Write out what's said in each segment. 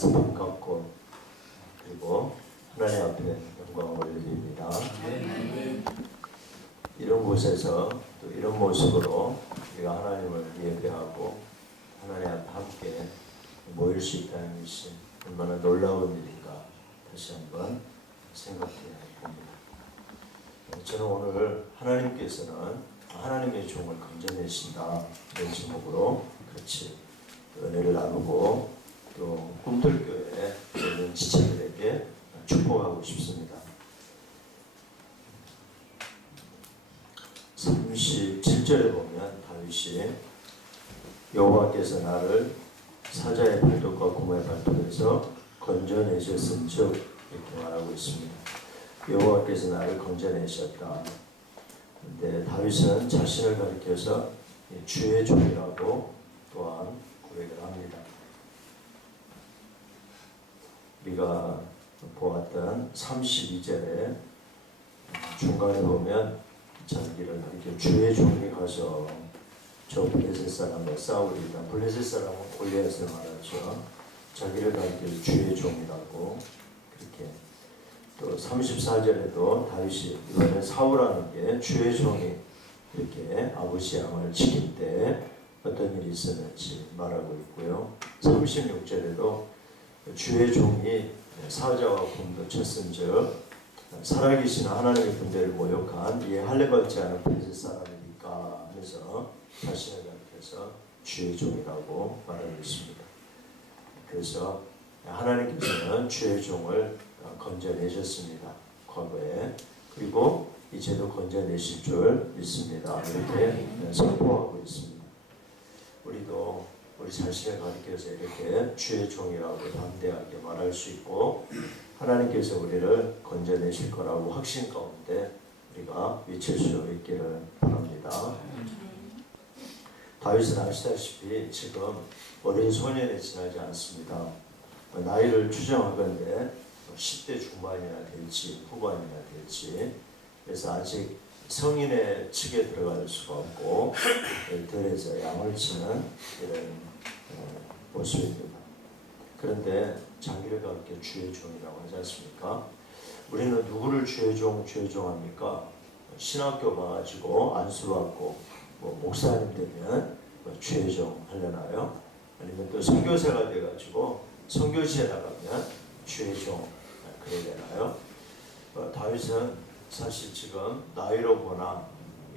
만나서 반갑고 그리고 하나님 앞에 영광을 올려드립니다. 이런 곳에서 또 이런 모습으로 우리가 하나님을 예배하고 하나님 앞에 함께 모일 수 있다는 것이 얼마나 놀라운 일인가 다시 한번 생각해 봅니다. 저는 오늘 하나님께서는 하나님의 종을 건져내신다 이런 제목으로 같이 은혜를 나누고 또 꿈틀교회 있는 지체들에게 축복하고 싶습니다. 37절에 보면 다윗이 여호와께서 나를 사자의 발톱과 고모의 발톱에서 건져내셨음즉 이렇게 말하고 있습니다. 여호와께서 나를 건져내셨다. 근데 다윗은 자신을 가리켜서 주의 종이라고 또한 고백을 합니다. 우리가 보았던 32절에 중간에 보면 자기를 가리켜 주의 종이 가서 저 블레셋 사람과 싸우리다. 블레셋 사람은 골리앗을 말하죠. 자기를 가리켜 주의 종이라고 그렇게. 또 34절에도 다윗이 이번에 사울하는 게 주의 종이 이렇게 아버지 양을 지킬 때 어떤 일이 있었는지 말하고 있고요. 36절에도 주의 종이 사자와 곰도 쳤은즉 살아계신 하나님의 군대를 모욕한 이에 할례받지 않은 블레셋 사람이니까 하면서 자신을 가리켜서 주의 종이라고 말하고 있습니다. 그래서 하나님께서는 주의 종을 건져내셨습니다. 과거에. 그리고 이제도 건져내실 줄 믿습니다. 이렇게 선포하고 있습니다. 우리도 우리 자신을 가리켜서 이렇게 주의 종이라고 담대하게 말할 수 있고 하나님께서 우리를 건져내실 거라고 확신 가운데 우리가 외칠 수 있기를 바랍니다. 다윗은 아시다시피 지금 어린 소년에 지나지 않습니다. 나이를 추정하건대 10대 중반이나 될지 후반이나 될지 그래서 아직 성인의 측에 들어갈 수가 없고 들에서 양을 치는 이런 모습입니다. 그런데 자기를 가리켜 주의 종이라고 하지 않습니까? 우리는 누구를 주의 종 합니까? 신학교 가가지고 안수받고 목사님 되면 주의 종 하려나요? 아니면 또 선교사가 돼가지고 선교지에 나가면 주의 종 그래야 되나요? 다윗은 사실 지금 나이로 보나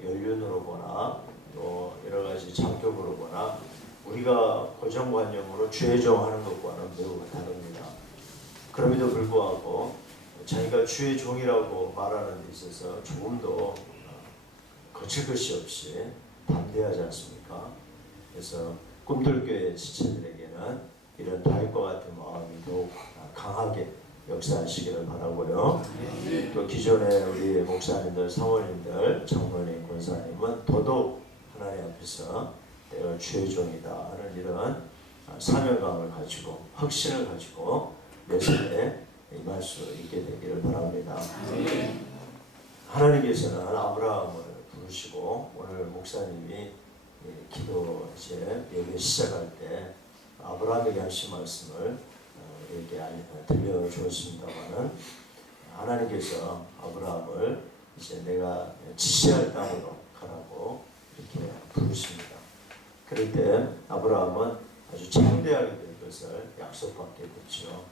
연륜으로 보나 또 여러 가지 장격으로 보나 우리가 고정관념으로 주의 종 하는 것과는 매우 다릅니다. 그럼에도 불구하고 자기가 주의 종이라고 말하는 데 있어서 조금 더 거칠 것이 없이 담대하지 않습니까? 그래서 꿈틀교회 지체들에게는 이런 다윗과 같은 마음이 더욱 강하게 역사하시기를 바라고요. 또 기존의 우리 목사님들, 사모님들, 장로님, 권사님은 더더욱 하나님 앞에서 내가 주의 종이다 하는 이런 사명감을 가지고 확신을 가지고 내 삶에 임할 수 있게 되기를 바랍니다. 하나님께서는 아브라함을 부르시고 오늘 목사님이 기도 이제 예배 시작할 때 아브라함에게 하신 말씀을 우리에게 들려주었습니다만은 하나님께서 아브라함을 이제 내가 지시할 땅으로 가라고 이렇게 부르십니다. 그럴 때 아브라함은 아주 창대하게 될 것을 약속받게 됐죠.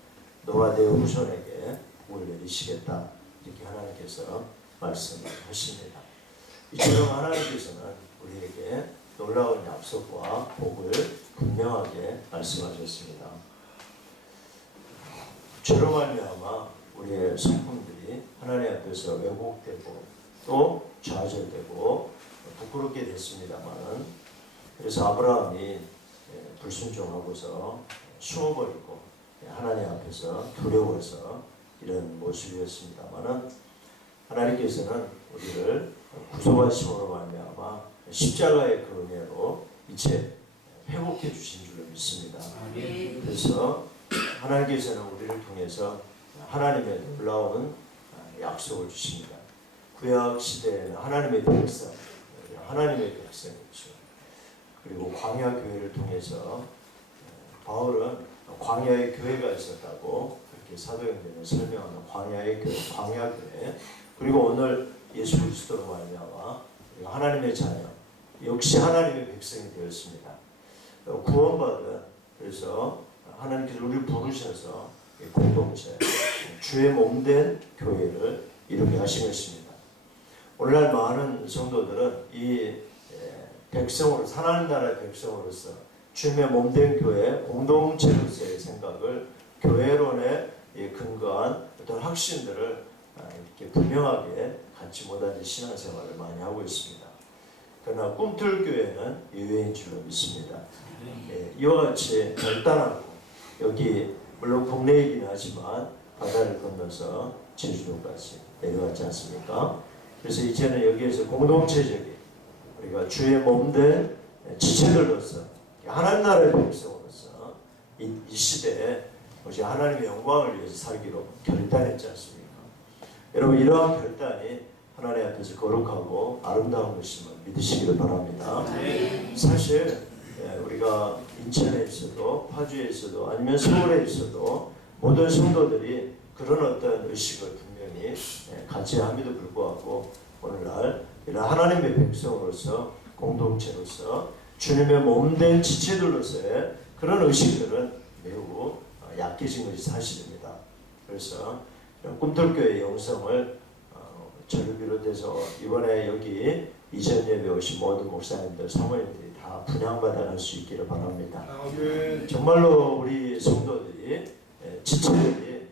너와 내 후손에게 복을 내리시겠다 이렇게 하나님께서 말씀하십니다. 이처럼 하나님께서는 우리에게 놀라운 약속과 복을 분명하게 말씀하셨습니다. 죄로 말미암아 우리의 성품들이 하나님 앞에서 왜곡되고 또 좌절되고 부끄럽게 됐습니다만 그래서 아브라함이 불순종하고서 숨어버리고 하나님 앞에서 두려워서 이런 모습이었습니다만 하나님께서는 우리를 구속하심으로 말미암아 십자가의 그 은혜로 이제 회복해 주신 줄로 믿습니다. 그래서 하나님께서는 우리를 통해서 하나님의 놀라운 약속을 주십니다. 구약 시대에는 하나님의 백성이죠. 그리고 광야 교회를 통해서 바울은 광야의 교회가 있었다고 그렇게 사도행전에 설명하는 광야의 교회, 광야교회. 그리고 오늘 예수 그리스도로 말미암아 하나님의 자녀, 역시 하나님의 백성이 되었습니다. 구원받은, 그래서 하나님께서 우리를 부르셔서 공동체, 주의 몸된 교회를 이루게 하신 것입니다. 오늘날 많은 성도들은 이 백성으로서, 하나님 나라의 백성으로서 주님의 몸된 교회, 공동체로서의 생각을, 교회론에 근거한 어떤 확신들을 이렇게 분명하게 갖지 못한 채 신앙생활을 많이 하고 있습니다. 그러나 꿈틀교회는 예외인 줄로 믿습니다. 이와 같이 결단하고, 여기 물론 국내이긴 하지만 바다를 건너서 제주도까지 내려왔지 않습니까? 그래서 이제는 여기에서 공동체적인, 우리가 주의 몸된 지체들로서, 하나님 나라의 백성으로서 이 시대에 오직 하나님의 영광을 위해서 살기로 결단했지 않습니까? 여러분, 이러한 결단이 하나님 앞에서 거룩하고 아름다운 것임을 믿으시기를 바랍니다. 사실 우리가 인천에 있어도, 파주에 있어도, 아니면 서울에 있어도 모든 성도들이 그런 어떤 의식을 분명히 같이 함에도 불구하고 오늘날 이런 하나님의 백성으로서, 공동체로서, 주님의 몸된 지체들로서의 그런 의식들은 매우 약해진 것이 사실입니다. 그래서 꿈틀교회 영성을 저를 비롯해서 이번에 여기 이전 예배 오신 모든 목사님들, 사모님들이 다 분양받아 갈 수 있기를 바랍니다. 정말로 우리 성도들이, 지체들이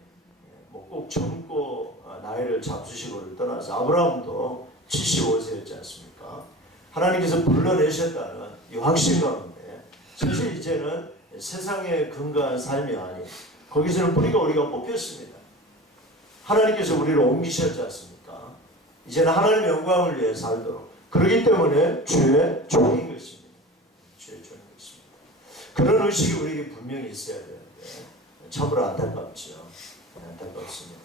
꼭 젊고 나이를 잡수시고를 떠나서 아브라함도 75세였지 않습니까? 하나님께서 불러내셨다는 이 확신 가운데 사실 이제는 세상에 근거한 삶이 아닌, 거기서는 뿌리가 우리가 뽑혔습니다. 하나님께서 우리를 옮기셨지 않습니까? 이제는 하나님의 영광을 위해 살도록, 그렇기 때문에 주의 종인 것입니다. 주의 종인 것입니다. 그런 의식이 우리에게 분명히 있어야 되는데 참으로 안타깝죠. 안타깝습니다.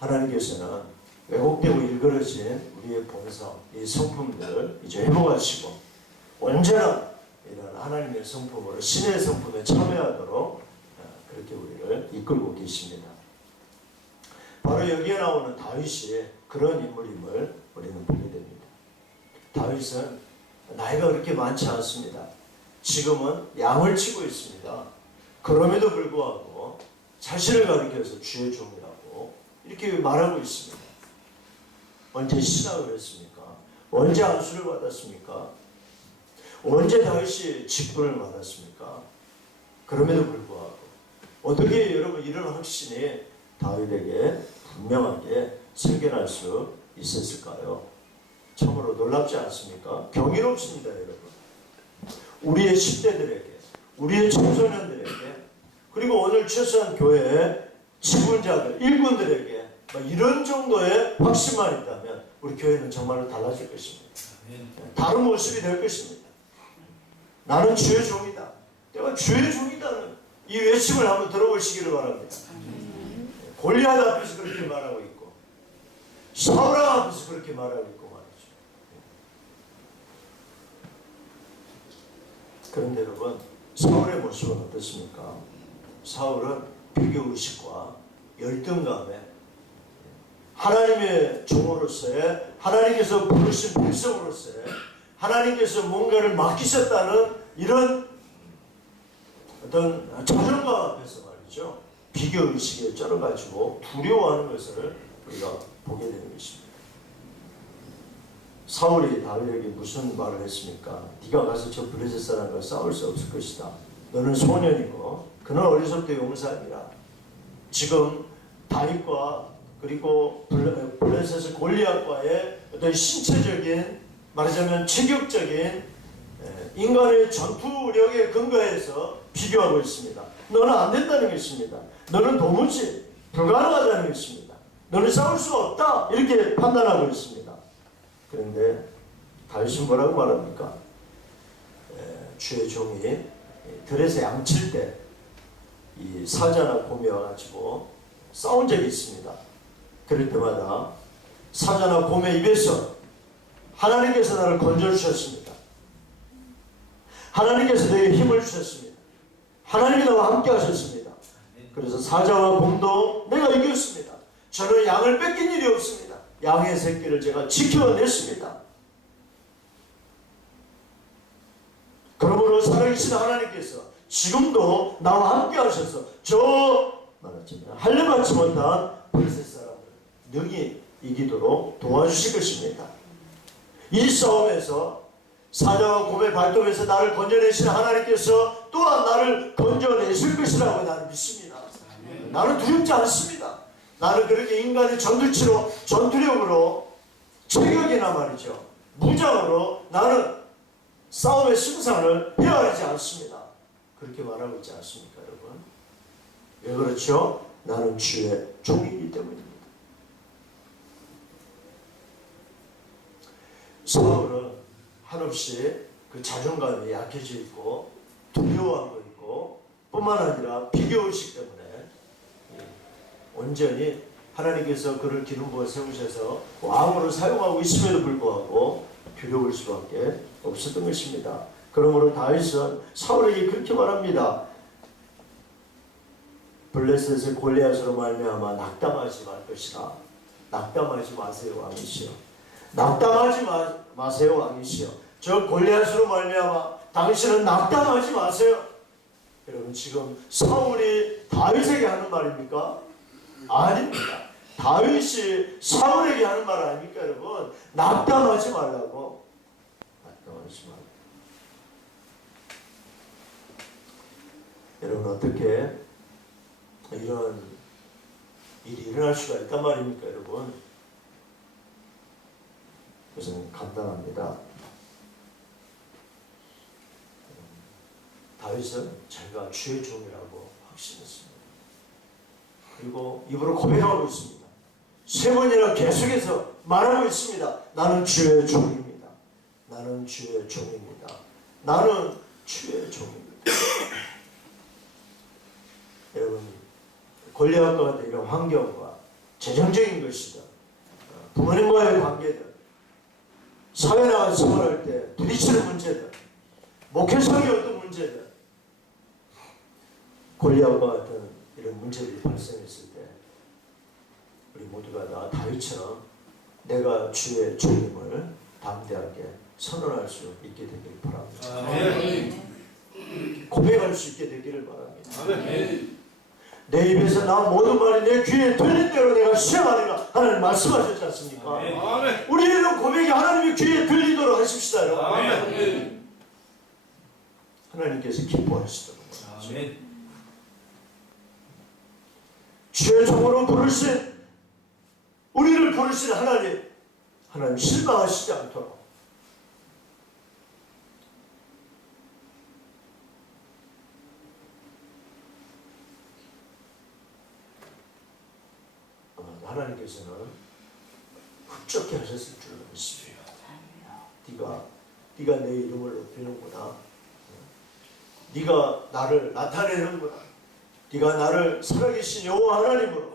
하나님께서는 왜곡되고 일그러진 우리의 본성, 이 성품들을 이제 회복하시고 언제나 이런 하나님의 성품으로, 신의 성품에 참여하도록 그렇게 우리를 이끌고 계십니다. 바로 여기에 나오는 다윗이 그런 인물임을 우리는 보게 됩니다. 다윗은 나이가 그렇게 많지 않습니다. 지금은 양을 치고 있습니다. 그럼에도 불구하고 자신을 가리켜서 주의 종이라고 이렇게 말하고 있습니다. 언제 신학을 했습니까? 언제 안수를 받았습니까? 언제 다윗이 직분을 받았습니까? 그럼에도 불구하고 어떻게 여러분 이런 확신이 다윗에게 분명하게 생겨날 수 있었을까요? 참으로 놀랍지 않습니까? 경이롭습니다, 여러분. 우리의 10대들에게, 우리의 청소년들에게, 그리고 오늘 최소한 교회의 직분자들, 일꾼들에게 이런 정도의 확신만 있다면 우리 교회는 정말로 달라질 것입니다. 다른 모습이 될 것입니다. 나는 주의 종이다. 내가 주의 종이다는 이 외침을 한번 들어보시기를 바랍니다. 골리앗 앞에서 그렇게 말하고 있고, 사울 앞에서 그렇게 말하고 있고 말이죠. 그런데 여러분, 사울의 모습은 어떻습니까? 사울은 비교의식과 열등감에 하나님의 종으로서의, 하나님께서 부르신 백성으로서의, 하나님께서 뭔가를 맡기셨다는 이런 어떤 자존감 앞에서 말이죠, 비교의식에 쩔어가지고 두려워하는 것을 우리가 보게 되는 것입니다. 사울이 다윗에게 무슨 말을 했습니까? 네가 가서 저 블레셋 사람과 싸울 수 없을 것이다. 너는 소년이고 그는 어리석되 용사이라. 지금 다윗과 그리고 블레셋의 골리앗과의 어떤 신체적인, 말하자면 체격적인 인간의 전투력에 근거해서 비교하고 있습니다. 너는 안 된다는 것입니다. 너는 도무지 불가능하다는 것입니다. 너는 싸울 수가 없다, 이렇게 판단하고 있습니다. 그런데 다윗은 뭐라고 말합니까? 주의 종이 들에서 양칠 때 이 사자나 곰이 와가지고 싸운 적이 있습니다. 그럴 때마다 사자나 곰의 입에서 하나님께서 나를 건져주셨습니다. 하나님께서 내게 힘을 주셨습니다. 하나님이 나와 함께 하셨습니다. 그래서 사자와 곰도 내가 이겼습니다. 저는 양을 뺏긴 일이 없습니다. 양의 새끼를 제가 지켜냈습니다. 그러므로 살아계신 하나님께서 지금도 나와 함께 하셔서 저 말하자면 할례받지 못한 블레셋 사람을 능히 이기도록 도와주실 것입니다. 이 싸움에서 사자와 곰의 발톱에서 나를 건져내신 하나님께서 또한 나를 건져내실 것이라고 나는 믿습니다. 나는 두렵지 않습니다. 나는 그렇게 인간의 전투치로, 전투력으로, 체격이나 말이죠, 무장으로 나는 싸움의 승산을 헤아리지 않습니다. 그렇게 말하고 있지 않습니까, 여러분? 왜 그렇죠? 나는 주의 종이기 때문입니다. 사울은 한없이 그 자존감이 약해져 있고 두려워하고 있고 뿐만 아니라 비교의식 때문에 온전히 하나님께서 그를 기름 부어 세우셔서 왕으로 사용하고 있음에도 불구하고 두려울 수밖에 없었던 것입니다. 그러므로 다윗은 사울에게 그렇게 말합니다. 블레셋의 골리앗으로 말미암아 낙담하지 말 것이라. 낙담하지 마세요, 왕이시여. 낙담하지 마세요, 왕이시여. 저 골리앗으로 말미암아 당신은 낙담하지 마세요. 여러분, 지금 사울이 다윗에게 하는 말입니까? 아닙니다. 다윗이 사울에게 하는 말 아닙니까, 여러분? 낙담하지 말라고. 낙담하지 말라고. 여러분, 어떻게 이런 일이 일어날 수가 있단 말입니까, 여러분? 그것은 간단합니다. 다윗은 자기가 주의 종이라고 확신했습니다. 그리고 입으로 고백하고 있습니다. 3번이나 계속해서 말하고 있습니다. 나는 주의 종입니다. 나는 주의 종입니다. 나는 주의 종입니다. 여러분, 골리앗과 같은 이런 환경과 재정적인 것이든 부모님과의 관계든 사회나 생활할 때 부딪히는 문제든 목회성의 어떤 문제든 골리앗과 같은 이런 문제들이 발생했을 때 우리 모두가 다 다윗처럼 내가 주의 주님을 담대하게 선언할 수 있게 되기를 바랍니다. 고백할 수 있게 되기를 바랍니다. 내 입에서 나온 모든 말이 내 귀에 들린 대로 내가 수행하리라 하나님 말씀하셨지 않습니까? 우리의 고백이 하나님의 귀에 들리도록 하십시다. 하나님께서 기뻐하시도록. 주의 종으로 부르신, 우리를 부르신 하나님 실망하시지 않도록 하나님께서는 흡족해 하셨을 줄로 믿습니다. 네가 내 이름을 높이는구나. 네가 나를 나타내는구나. 네가 나를 살아계신 여호와 하나님으로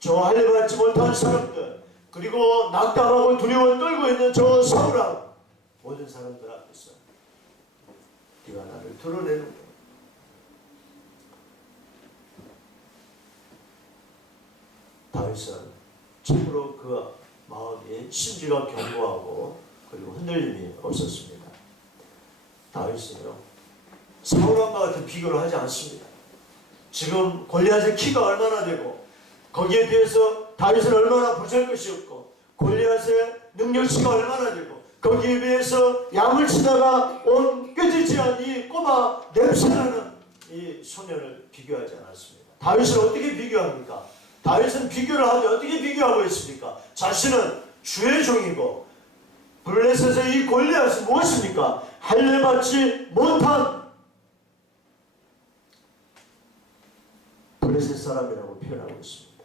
저 할례받지 못한 사람들, 그리고 낙담하고 두려워 떨고 있는 저 사울아 모든 사람들 앞에서 네가 나를 드러내는구나. 다윗은 참으로 그 마음이 심지가 견고하고 그리고 흔들림이 없었습니다. 다윗은요, 사울왕과 같은 비교를 하지 않습니다. 지금 골리앗의 키가 얼마나 되고 거기에 비해서 다윗은 얼마나 보잘것이었고 골리앗의 능력치가 얼마나 되고 거기에 비해서 양을 치다가 온 꿰지지 않은 이 꼬마 냄새나는 이 소년을 비교하지 않았습니다. 다윗을 어떻게 비교합니까? 다윗은 비교를 하되 어떻게 비교하고 있습니까? 자신은 주의 종이고 블레셋의 이 골리앗은 무엇입니까? 할례받지 못한 블레셋 사람이라고 표현하고 있습니다.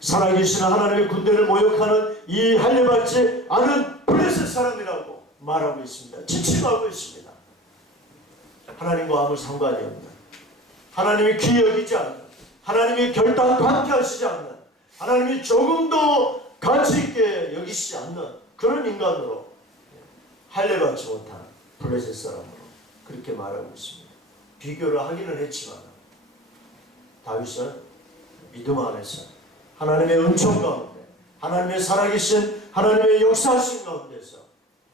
살아계신 하나님의 군대를 모욕하는 이 할례받지 않은 블레셋 사람이라고 말하고 있습니다. 지칭하고 있습니다. 하나님과 아무 상관이 없는, 하나님이 귀히 여기지 않는, 하나님이 결단 관계하시지 않는, 하나님이 조금도 가치 있게 여기시지 않는 그런 인간으로 할례받지 못한 블레셋 사람으로 그렇게 말하고 있습니다. 비교를 하기는 했지만 다윗은 믿음 안에서 하나님의 은총 가운데 하나님의 살아계신 하나님의 역사하신 가운데서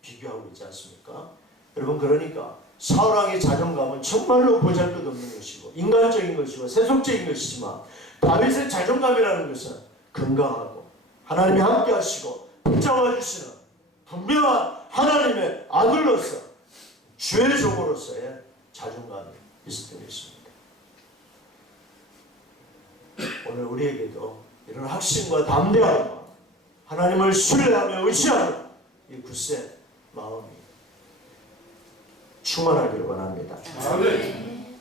비교하고 있지 않습니까? 여러분, 그러니까 사울왕의 자존감은 정말로 보잘것없는 것이고 인간적인 것이고 세속적인 것이지만 다윗의 자존감이라는 것은 건강하고 하나님이 함께 하시고 붙잡아 주시는 분명한 하나님의 아들로서 주의 종으로서의 자존감이 있었던 것입니다. 오늘 우리에게도 이런 확신과 담대함과 하나님을 신뢰하며 의지하는 이 굳센 마음이 충만하기를 원합니다.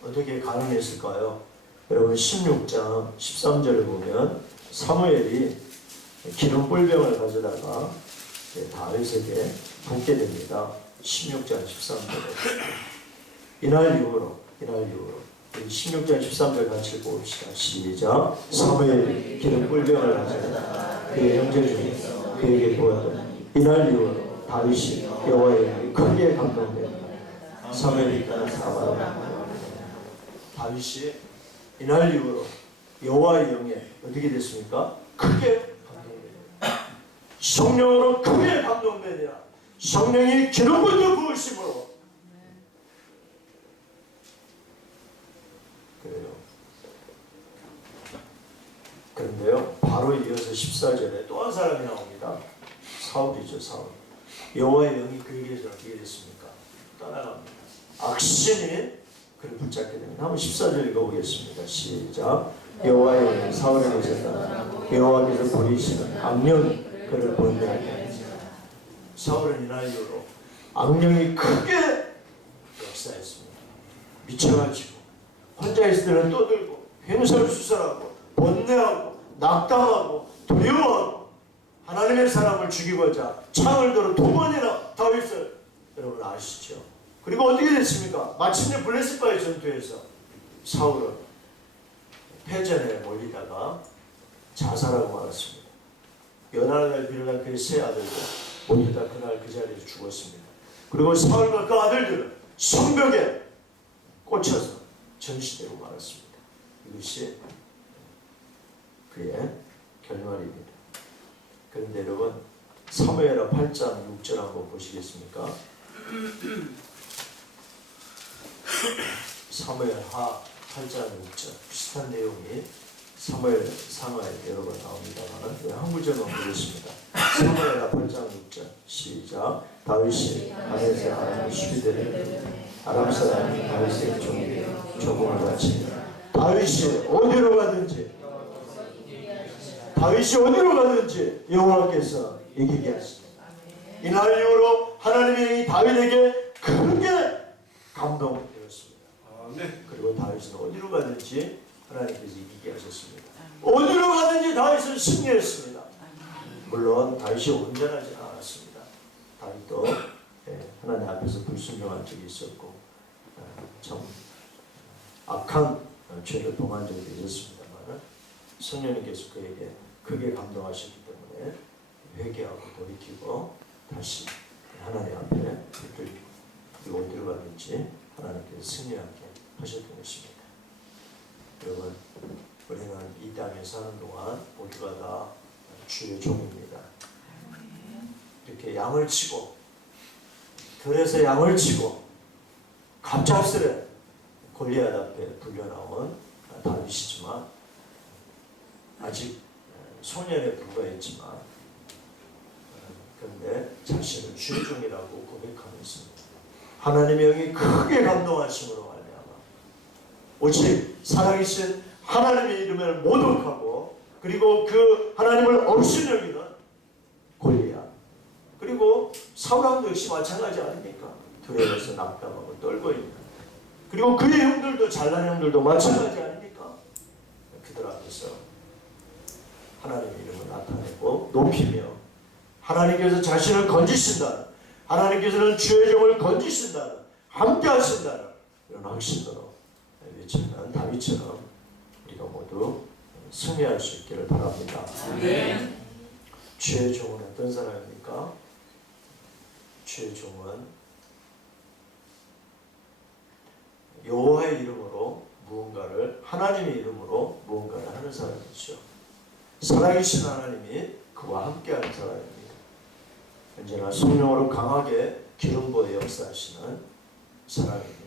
어떻게 가능했을까요? 여러분, 16장 13절을 보면 사무엘이 기름 뿔병을 가져다가 다윗에게 붓게 됩니다. 16장 13절에 이날 이후로 16장 13절 같이 읽어봅시다. 시작. 사무엘이 기름 뿔병을 가져다가 그의 형제 중에 그에게 부었더니 이날 이후로 다윗이 여호와의 영이 크게 감동됩니다. 사무엘이 사마로 다윗이 이날 이후로 여호와의 영에 어떻게 됐습니까? 크게 감동됩니다. 성령으로 크게 감동되니라. 성령이 기름부터 부으심으로. 그래요. 그런데요, 바로 이어서 14절에 또 한 사람이 나옵니다. 사울이죠, 사울. 여호와의 영이 그에게서 어떻게 됐습니까? 떠나갑니다. 악신이 그를 붙잡게 됩니다. 한번 14절 읽어보겠습니다. 시작. 여호와의 영이 사울에게서 떠나 여호와께서 보이시는 악령이 그를 번뇌하게 하니라. 사울은 이날 이후로 악령이 크게 역사했습니다. 미쳐가지고 혼자 있을 때는 떠들고 횡설수설하고 번뇌하고 낙담하고 두려워하고 하나님의 사람을 죽이고자 창을 들어 2번이나 다윗을 여러분 아시죠? 그리고 어떻게 됐습니까? 마침내 블레셋과의 전투에서 사울은 패전에 몰리다가 자살하고 말았습니다. 연하는 날 비롯한 그의 세 아들도 모두 다 그날 그 자리에서 죽었습니다. 그리고 사울과 그 아들들은 성벽에 꽂혀서 전시되고 말았습니다. 이것이 그의 결말입니다. 그런데 여러분, 사무엘하 8장 6절 한번 보시겠습니까? 사무엘하 8장 6절 비슷한 내용이 사무엘 상하에 여러 번 나옵니다만 한 구절만 보겠습니다. 사무엘하 8장 6절 시작. 다윗이 아랫의 아람의 수비대를 아람 사람이 다윗의 종에게 조공을 바치니라. 다윗이 어디로 가든지 여호와께서 이기게 하십니다. 이날 이후로 하나님의 영이 다윗에게 크게 감동되었습니다. 그리고 다윗은 어디로 가든지 하나님께서 이기게 하셨습니다. 어디로 가든지 다윗은 승리했습니다. 물론 다윗이 온전하지 않았습니다. 다윗도 하나님 앞에서 불순종한 적이 있었고 참 악한 죄를 범한 적이 있었습니다만 성령님께서 그에게 크게 감동하셨기 때문에 회개하고 돌이키고 다시 하나님 앞에 붙들고 그리고 어디로 가든지 하나님께서 승리하게 하셨던 것입니다. 여러분, 우리는 이 땅에 사는 동안 모두가 다 주의 종입니다. 이렇게 양을 치고 들에서 양을 치고 갑작스레 골리앗 앞에 불려나온 다윗이지만 아직 소년에 불과했지만 그런데 자신을 주의 종이라고 고백하고 있습니다. 하나님의 영이 크게 감동하심으로 말미암아 오직 살아계신 하나님의 이름을 모독하고 그리고 그 하나님을 없이 여기는 골리앗 그리고 사울왕도 역시 마찬가지 아닙니까? 두려워서 낙담하고 떨고 있는 그리고 그의 형들도 잘난 형들도 마찬가지 아닙니까? 그들 앞에서 하나님의 이름을 나타내고 높이며 하나님께서 자신을 건지신다는 하나님께서는 주의 종을 건지신다는 함께 하신다는 이런 확신으로 외치는 다윗처럼 우리가 모두 승리할 수 있기를 바랍니다. 주의 종은 어떤 사람입니까? 주의 종은 여호와의 이름으로 무언가를, 하나님의 이름으로 무언가를 하는 사람이죠. 살아계신 하나님이 그와 함께하는 사람입니다. 언제나 성령으로 강하게 기름 부어 역사하시는 사람입니다.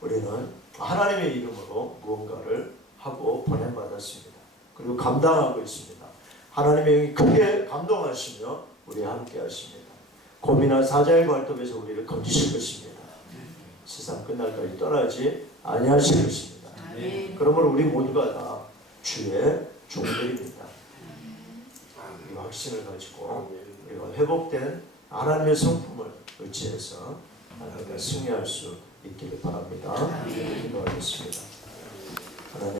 우리는 하나님의 이름으로 무언가를 하고 보냄받았습니다. 그리고 감당하고 있습니다. 하나님의 영이 크게 감동하시며 우리와 함께 하십니다. 고민한 사자의 발톱에서 우리를 건지실 것입니다. 세상 끝날까지 떠나지 아니하실 것입니다. 그러므로 우리 모두가 다 주의 종들입니다. 이 확신을 가지고 우리가 회복된 하나님의 성품을 의지해서 승리할 수 있기를 바랍니다. 기도하겠습니다.